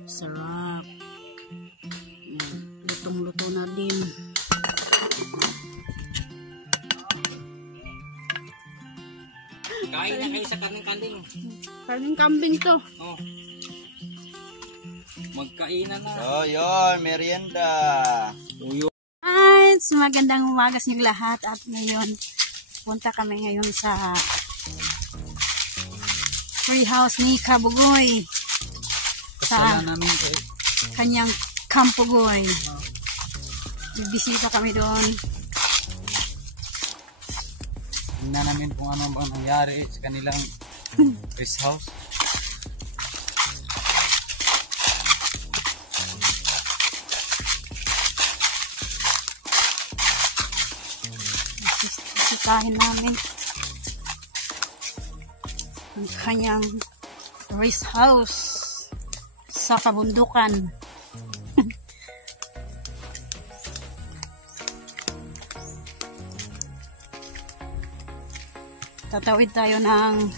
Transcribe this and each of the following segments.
Sarap-sarap. Lutong-luto na din. Kain na kayo sa karning kambing. Karning kambing to. Oh. Magkainan na. So, yun, merienda. Ay, magandang umaga sa inyong lahat. At ngayon, punta kami ngayon sa free house ni Kabugoy. Sa namin kanyang Kampugoy. Bibisita kami doon. tingnan namin kung ano bang nangyari sa kanilang fish house. Bisitahin namin ang kanyang race house sa kabundukan. Tatawid tayo ng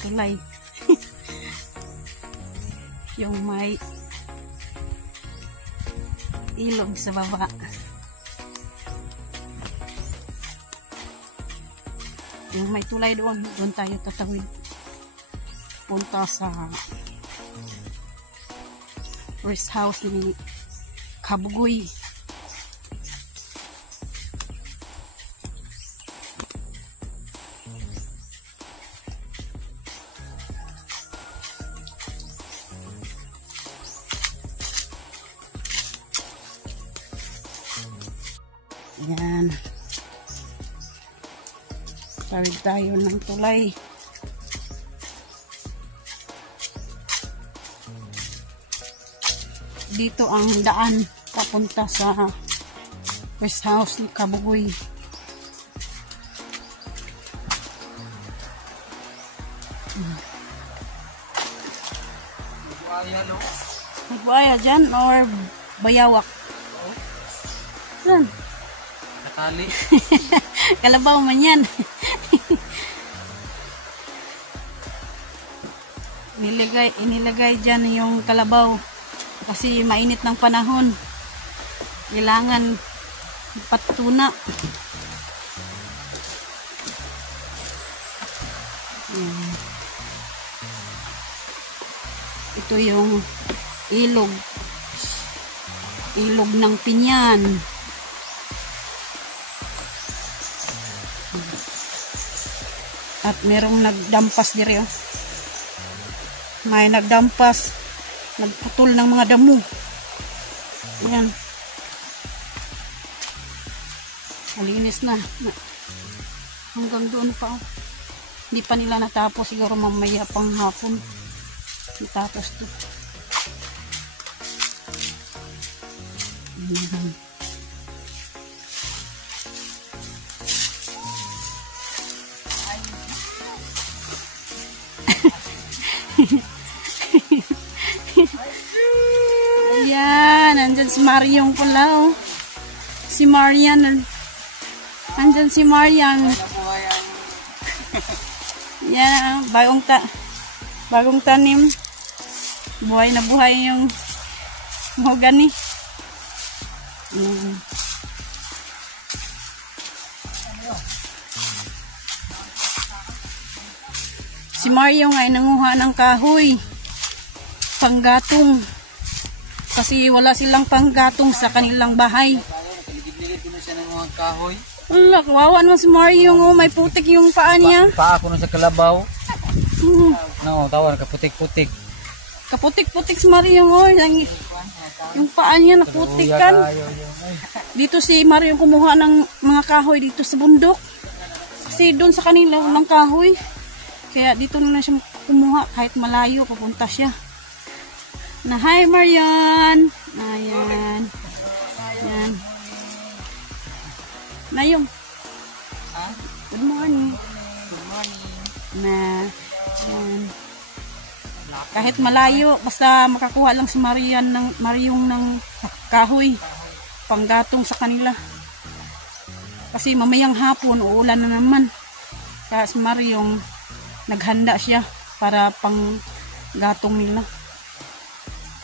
tulay. Yung may ilog sa baba. Yung may tulay doon tayo tatawid. Punta sa rest house ni Kabugoy. Ayan. Tawid tayo ng tulay. Dito ang daan papunta sa rest house ni Kabugoy. Magbuaya dyan or bayawak? Saan? Nakali. Kalabaw man yan. Inilagay dyan yung kalabaw kasi mainit ng panahon. Kailangan patuna. Yan. Ito yung ilog ng Pinyan. At merong nagdampas diri, oh. May nagdampas, nagputol ng mga damo. Ayan. Malinis na. Hanggang doon pa, oh. Hindi pa nila natapos, siguro mamaya pang hapon. Natapos to. Ayan. Ayan, nandyan si Mariong pala, oh. Si Marian. Nandyan si Marian. Yan, bagong tanim. Buhay na buhay yung mahogany. Ayan. Si Mariong ay nanguha ng kahoy. Panggatong. Kasi wala silang panggatong sa kanilang bahay. Nakaligid-ligid ko na siya ng mga kahoy. Wala, kawawa naman si Mario, oh, may putik yung paa niya. Paa ko na sa kalabaw. No, tawa, kaputik-putik. Kaputik-putik si Mario, oh. Yung paa niya naputikan. Dito si Mario kumuha ng mga kahoy dito sa bundok. Kasi doon sa kanila walang kahoy. Kaya dito na siya kumuha kahit malayo papunta siya. Na hi Marian. Ayan. Ayan. Nayong. Good morning. Good morning. Na. Ayan. Kahit malayo, basta makakuha lang si Mariong ng kahoy. Panggatong sa kanila. Kasi mamayang hapon, uulan na naman. Kaya si Mariong naghanda siya para pang gatong nila.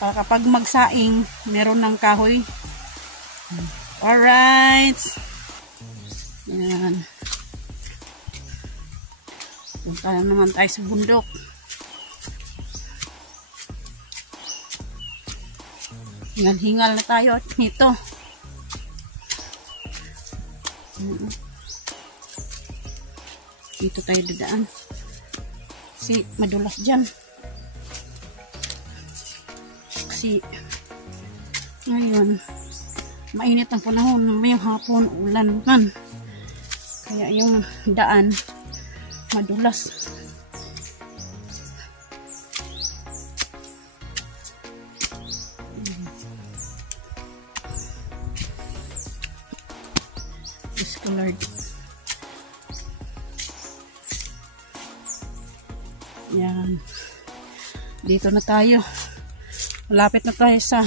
Para kapag magsaing, meron ng kahoy. Alright. Yan. Punta naman tayo sa bundok. Hingal-hingal na tayo at nito. Dito tayo dadaan. Kasi madulas dyan. Kasi ngayon mainit ang panahon, may hapon ulan man, kaya yung daan madulas. Discolored. Yan, dito na tayo. Malapit na tayo sa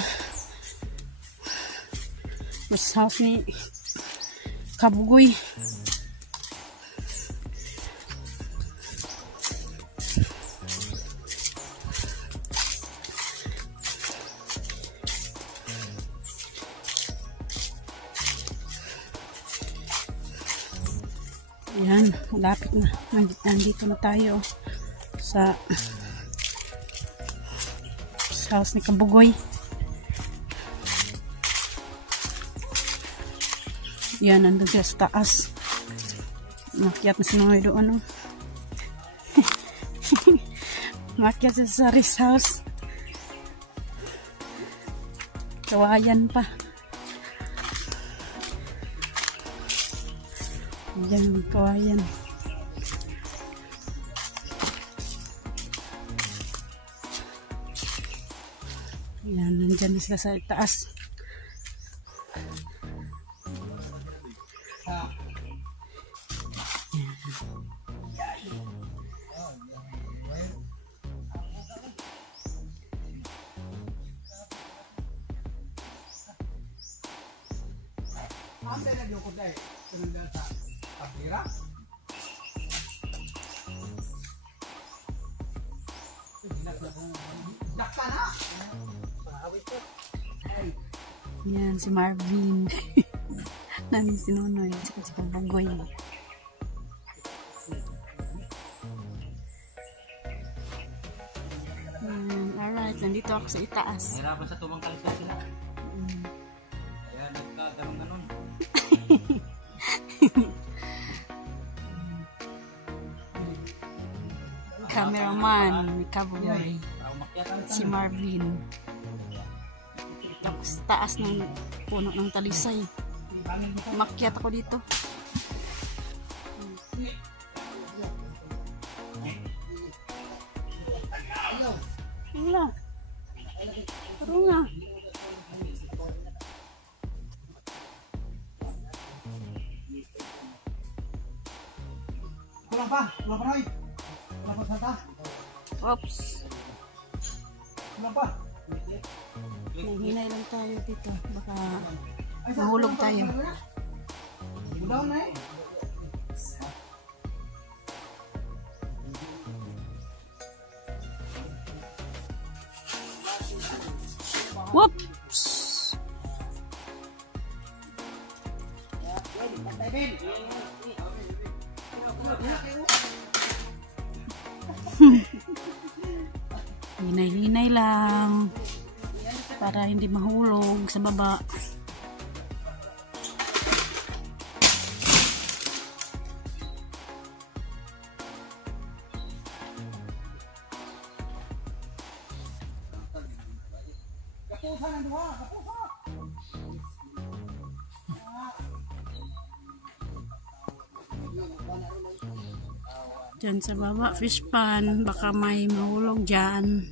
rest house ni Kabugoy. Yan, malapit na. Nandito na tayo sa house ni Kabugoy. Yan, nandun siya sa taas. Makyat na sinunoy doon, ano. Makyat siya sa rest house. Kawayan pa. Yan, kawayan. Yan, nandyan na sila sa taas. Yan, si Marvin. Namin si Nonoy. Si Kabugoy. Alright, nandito ako sa itaas. Hirapan sa tumangkal sila. Kaya nagkaganon-ganon. Cameraman ni Kabugoy. Si Marvin. Tapos taas ng puno ng talisay. Makyat ako dito. Wala. Pero nga. Kulang pa, Roy. Kulang pa sata. Oops. Kulang pa. Hinay lang tayo dito. Baka mahulog tayo. Down na eh. Whoops! Hinay-hinay lang para hindi mahulog sa baba. Diyan sa baba, fish pan, baka may mahulog dyan.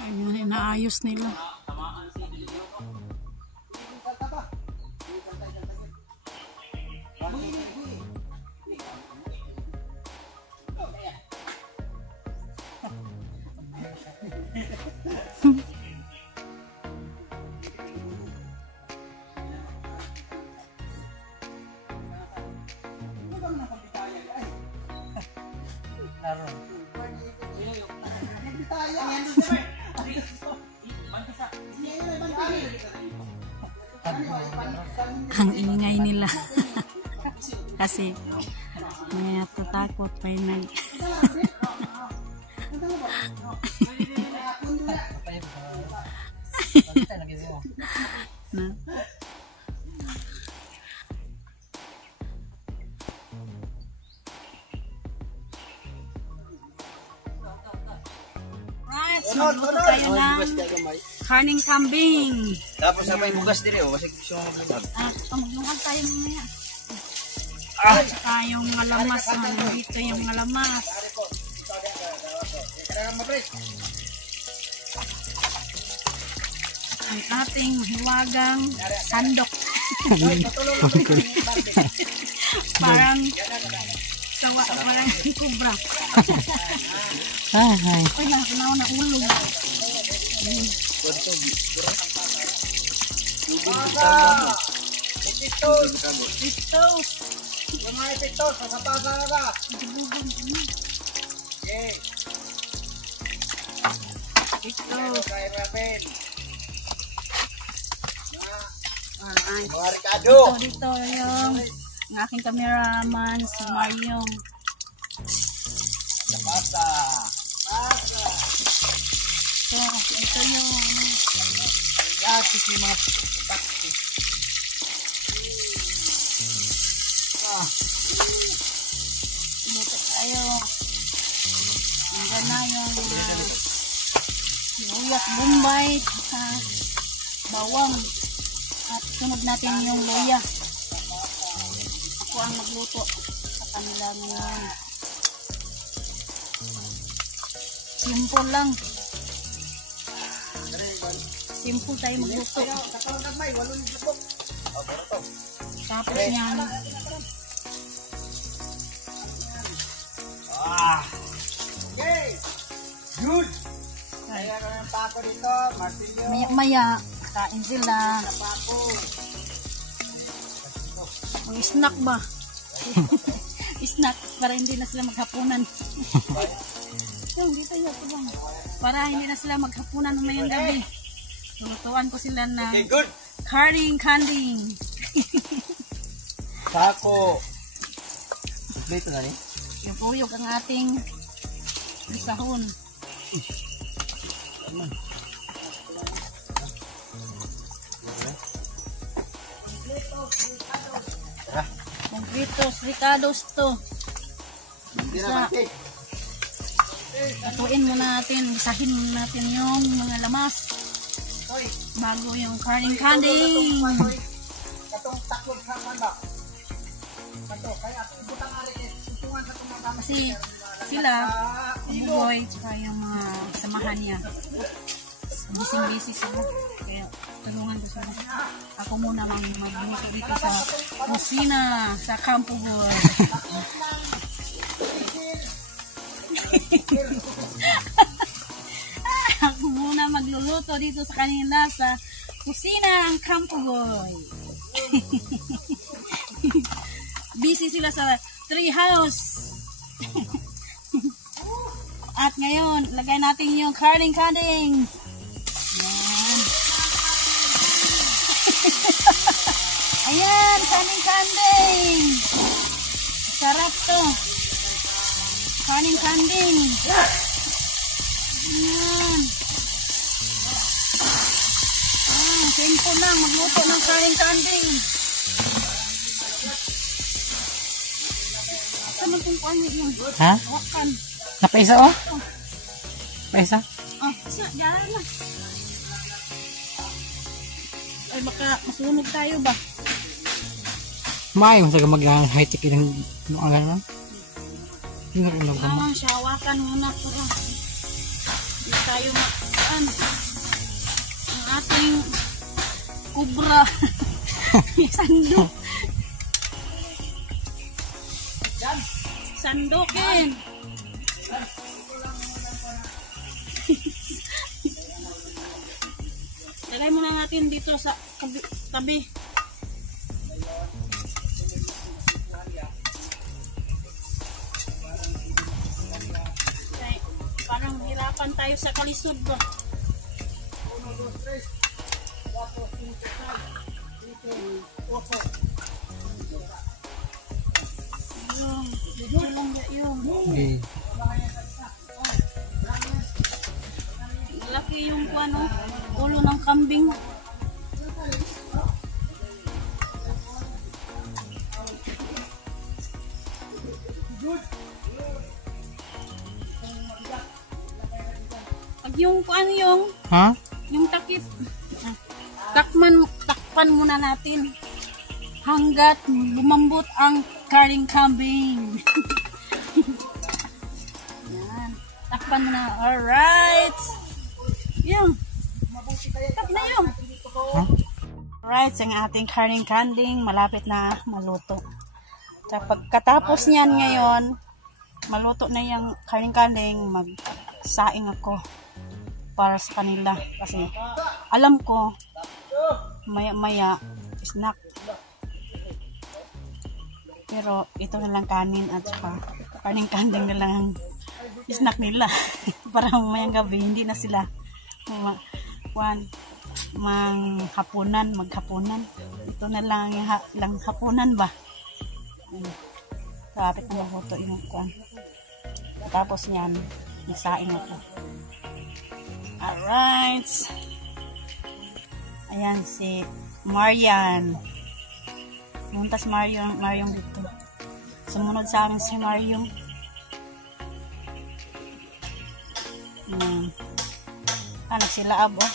Ayun, inaayos nila. Ang ingay nila. Kasi may natatakot pa yung nag... na. Right, so magluto tayo ng karning kambing. Tapos na may bugas din oh, kasi gusto mo maglungag. Maglungag tayo mamaya. At saka yung ngalamas, nandito yung ngalamas. Ang ating mahiwagang sandok. Parang sawa, parang kubra. Uy, nakakanaw na ulog. Ito. Kumain ito, sakapasa na ba? Okay. Ito. Kaya rapin. Alright. Mga Ricardo. Dito yung aking cameraman, si Mariong. Sakapasa. Ito yung Yasis yung mga pati. dito tayo. Hanggang na yung sibuyas, bombay, bawang. At sunod natin yung loya. Ako ang magluto sa kanila ngayon. Simple lang. Simple tayo magluto. Tapos yan. Okay. Good. Kaya ng pako dito, Martinyo. Maya-maya, kain sila. Ang snack ba? Snack, para hindi na sila maghapunan. Yung dito yun, bang. Para hindi na sila maghapunan ngayong gabi. Tulutuan ko sila ng Okay, good. karning kanding. Pako. Dito na ni. Yung uyog ang ating isahon. Completos, ricados to. Hindi na matik. Atuin muna natin, isahin muna natin yung mga lamas bago yung karning kanding. Katong taklog sa manda. Kato, kaya butang alis, susungan sa tumagama. Kasi sila, ang buboy, tsaka yung mga samahan niya. Busy sila. Kaya tulungan ko sila. Ako muna magluto dito sa kusina, sa Campo Boy. Ako muna magluluto dito sa kanila sa kusina ang Campo Boy. Busy sila sa tree house. At ngayon, lagay natin yung karning kanding. Ayan. Ayan, karning kanding. Sarap to. Karning kanding. Ayan. Simple lang, magluto ng karning kanding. Saan kung paano yun? Ha? Wakan. Napaisa oh? Paisa? Siya, dyan na. Ay, baka masunog tayo ba? May sa mag-high-tech yung ano naman. Yung ano naman. Lamang siya, wakan muna ko lang. Hindi tayo makaan. Ang ating kubra. Sandok. Sandokin. Lagay muna natin dito sa tabi. tayo sa kalisod ba? 1, 2, 3, 4, 5, 6, 7, 8. Yung. Okay. Laki yung ano, ulo ng kambing. Pag yung ano yung takip. Takpan muna natin hanggat lumambot ang karing kambing. Yan. Takpan muna. Alright. Yung. Tak na yung. Alright, ang ating karing kambing malapit na maluto. So, pagkatapos niyan ngayon, maluto na yung karing kambing, magsaing ako para sa kanila. Kasi alam ko, maya-maya, snack. Pero ito na lang kanin at saka karing kambing na lang ang snack nila. Para mamayang gabi, hindi na sila maghapunan. Ito na lang yung hapunan ba? Kapit na mabuto yung kuwan. Tapos yan, isaing ako. Alright. Ayan si Marian. Muntas Mariong dito. Sumunod sa amin si Mariong. Nagsilaab oh.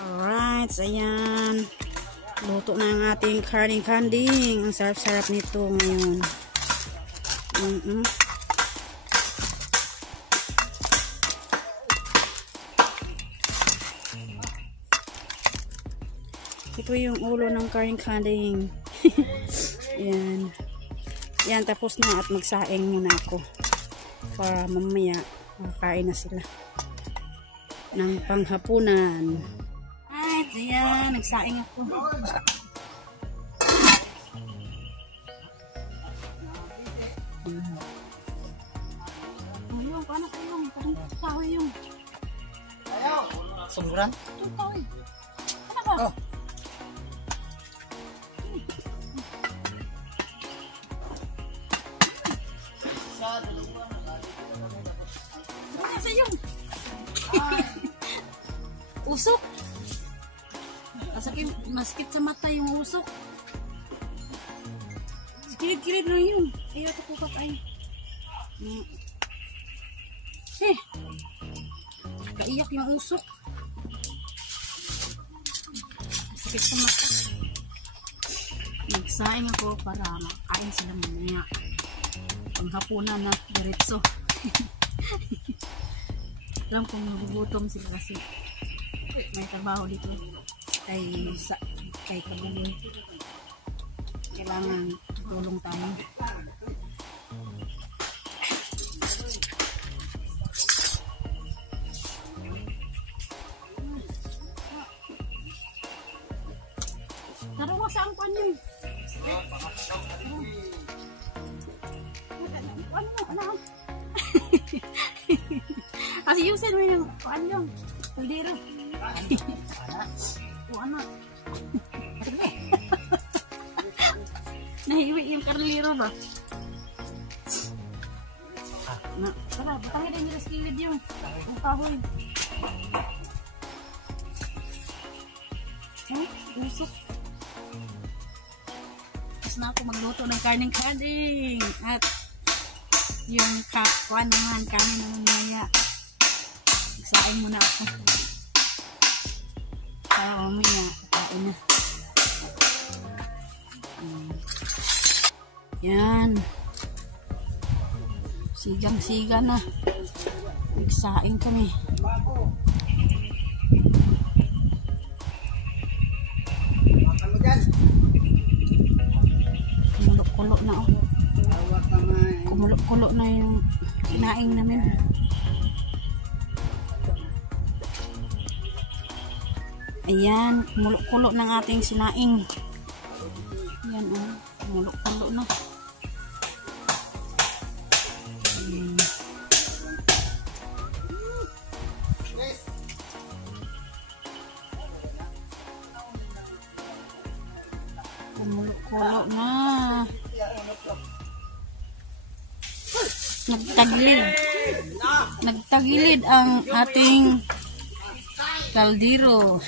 Alright, ayan. Luto na ang ating karing kambing. Ang sarap-sarap nito ngayon. Ito yung ulo ng karing kambing. Ayan. Yan, tapos na at magsaing muna ako. Para mamaya makakain na sila ng panghapunan. Ay, ayan, nagsaing ako. Ayun, paano kayo? Parang kahoy yung. Sumuran? Ito kahoy. Ano ba? Oh. Ano yung usok? Maskit sa mata yung usok. Kilid-kilid na yun. Ayaw ito po ay. Kaiyak yung usok. Maskit sa mata. Nagsaing ako para makain sila mamaya. Panghapunan na diretso. Alam kong nagugutom sila kasi may trabaho dito kay Kabuloy. Kailangan tulong tayo. Taro mo saan pa niyo? Ano? Kasi yusin mo yung yung kaldero. Ano? Nahiwi yung kaldero ba? Tara, batangin din yung skilid yung kahoy. Usok. Tapos na ako magluto ng karning kambing. At yung kapwa naman, kanin naman maya. Nagsaing muna ako. Para mamaya, kain na. Yan. Sigang-siga na. Nagsaing kami. Kumulo-kulo na oh. Kumulo-kulo na yung kinaing namin. Ayan, kumulo-kulo ng ating sinaing. Ayan oh, kumulo-kulo na. Kumukulo na. Nagtagilid ang ating kaldero.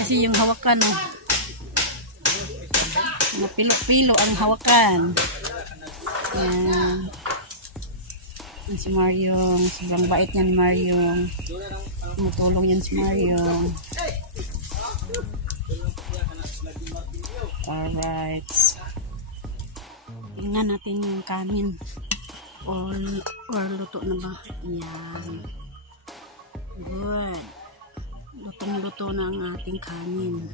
Kasi yung hawakan, pilo-pilo ang hawakan. Yan. Yan si Maryong. Sobrang bait niya ni Maryong. Tumutulong yan si Maryong. Alright. Tingnan natin yung kanin. Or luto na ba? Yan. Good. Lutong-luto na ang ating kanin.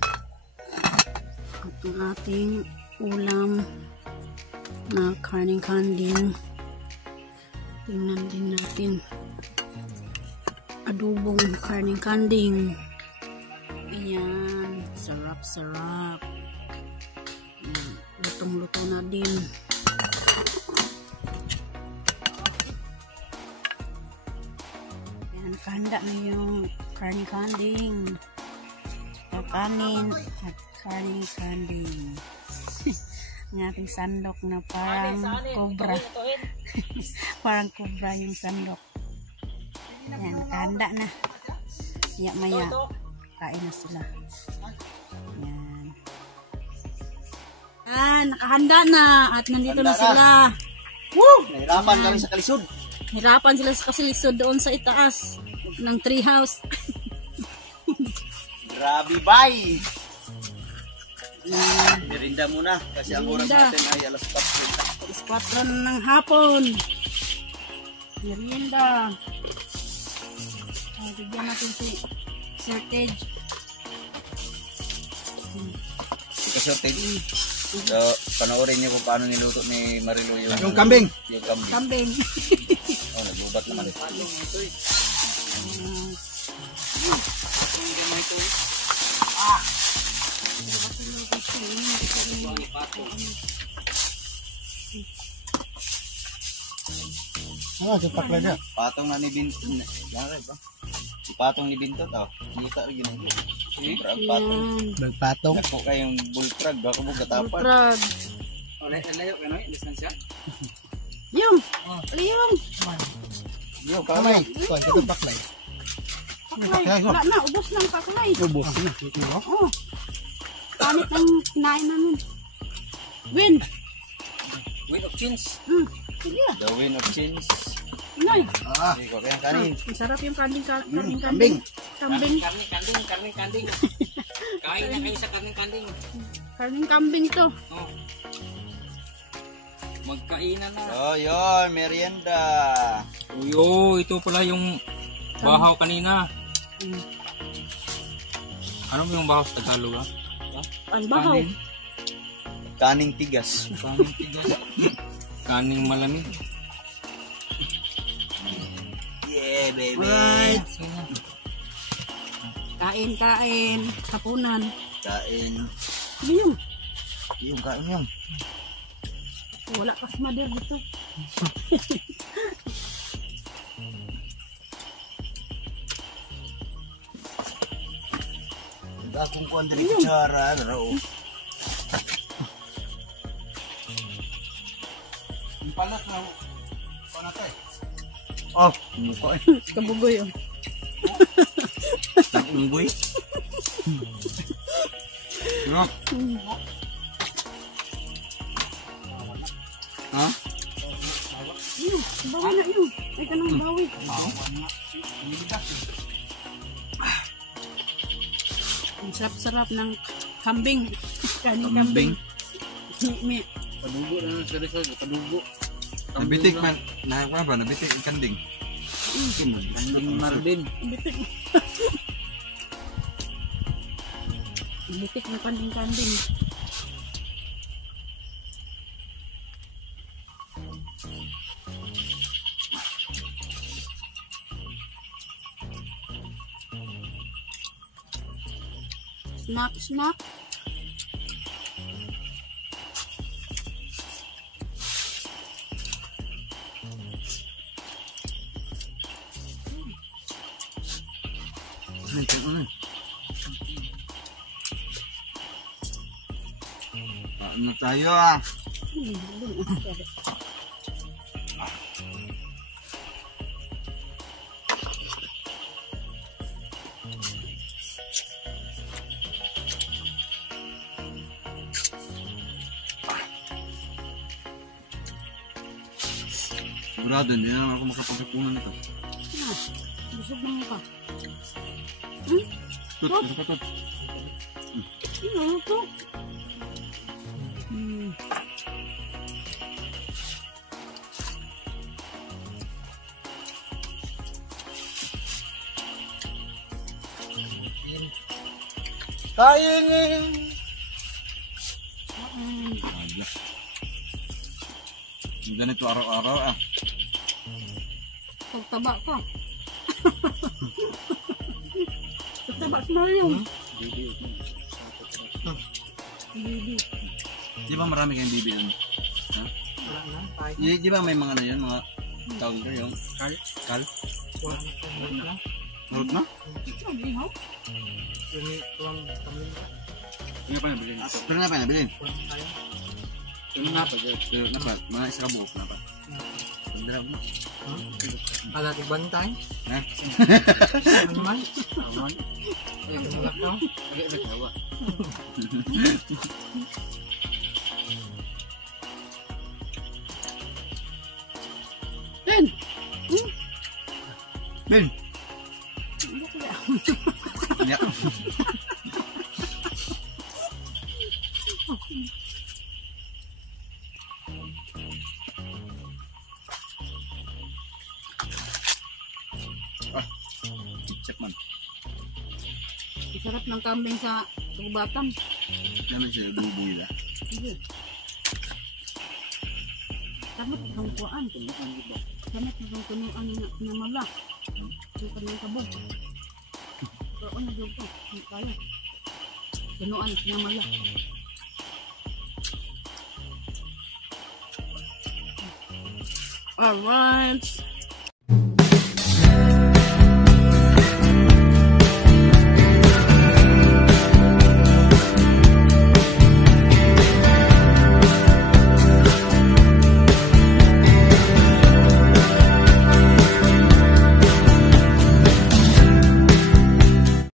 At ang ating ulam na karning kanding. Tingnan din natin. Adobong karning kanding. Ayan. Sarap-sarap. Lutong-luto na din. Ayan. Nakahanda na yung karning kanding. Kanin at karning kanding. Ang ating sandok na parang cobra. Parang cobra yung sandok. Ayan, nakahanda na. Maya kain na sila. Ayan. Nakahanda na at nandito na sila. Woo! Nahirapan kami sa kalisod. Hirapan sila sa kasilisod doon sa itaas ng treehouse. Grabe, bye! Merinda muna kasi ang oras natin ay alas 4. Alas 4 ng hapon. Merienda. Bigyan natin si shortage. Shortage. So, panoorin niyo kung paano niluto ni Marilu yung kambing. Yung kambing. Kambing. Oh, nagubat naman ito. Sipak na. Patong na ni Binto. Nangyari ba? Patong ni Binto tao. Kita rin yun. Sobrang patong. Nagpatong. Ako kayong bullfrog. Baka mo gatapan. Prag. Layo ka no? Distansya? Yung. Yung. Yo, kamay. Kuan ito paklay. Paklay. Wala na. Ubos na ang paklay. Ubos na. Oo. Panit ang kinain namin. Win. Win of chins. Sige. The win of chins. Inay. Sige ko kayang kanin. Masarap yung kambing. Kambing. Kambing. Kambing. Kain na kayo sa kambing. Karning kambing to. Oh. Magkainan na. Oh, yun. Merienda. Uyo, ito pala yung bahaw kanina. Ano ba yung bahaw sa Tagalog? Ang bahaw. Kaning tigas. Kaning tigas. Kaning malamig. Yeah, baby. Alright. Kain. Hapunan. Kain. Ano yung? Yung kain yung. Wala kas mader dito. Akong kuwan din kutsara. Ano? Yung palat na. Panatay. Oh, mukha eh. Kabugoy oh. Unggoy. No? Ha? Yun, bawi na yun. Ay ka nang bawi. Ang sarap-sarap ng kambing. Kaning kambing. May Padugo na ng seryoso. Padugo. Nabitik man, nakakwa ba? Nabitik ang kanding. Kanding Marvin. bitik. Bitik na kambing. Snack. Ano tayo ah? Sigurado, hindi na naman ako makapagpunan nito. Busog na mukha. Tut, ano ka tut? Ano to? Kainin! Ayos. Yung ganito araw-araw ah. Pagtaba ka. Pagtaba si Mario. Bibi. Di ba marami kayong bibi ano? Ha? Wala na, tayo. Di ba may mga ano yun, mga tawag ko yung Kal? kal? Wala na, wala na. Marot na? Sabi mo? Yung tuwang tamil na. Hindi pa nabilin. Pero na pa nabilin. Wala na tayo. Pero na pa, pero na pa, mga isa ka buhok na pa. Pagdarab mo. Ala, tigbantay. Ha? Ano naman? Aman. Ay, tumulak daw. Agak tawa. Ben! Ben! Ya. Ah, cek man. Sarap ng kambing sa Tugbatang. Naman siya, bubuy lah. Sige. Samot ng kuhaan. Samot ng tunuan na malak. Yung kanyang kabog. So, ano yung ito? Ano tayo? Tunuan na malak. Alright.